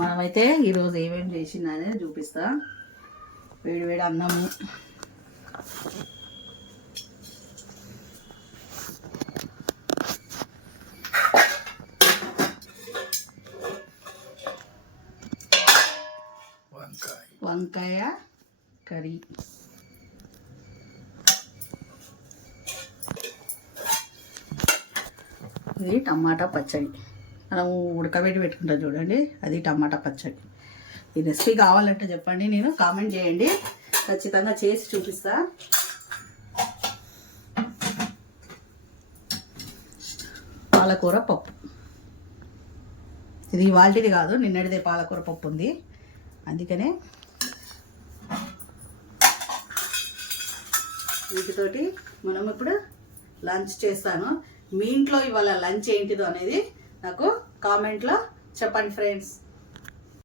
మనమైతే ఈరోజు ఏమేమి చేసింది అనేది చూపిస్తా. వేడి వేడి అన్నము, వంకాయ కర్రీ, ఇది టమాటా పచ్చడి. మనం ఉడకబెట్టి పెట్టుకుంటాం చూడండి, అది టమాటా పచ్చడి. ఈ రెసిపీ కావాలంటే చెప్పండి, నేను కామెంట్ చేయండి, ఖచ్చితంగా చేసి చూపిస్తా. పాలకూర పప్పు, ఇది ఇవాల్టిది కాదు, నిన్నటిదే పాలకూర పప్పు ఉంది, అందుకనే వీటితోటి మనం ఇప్పుడు లంచ్ చేస్తాను. మీ ఇంట్లో ఇవాళ లంచ్ ఏంటిదో అనేది నాకు కామెంట్లో చెప్పండి ఫ్రెండ్స్.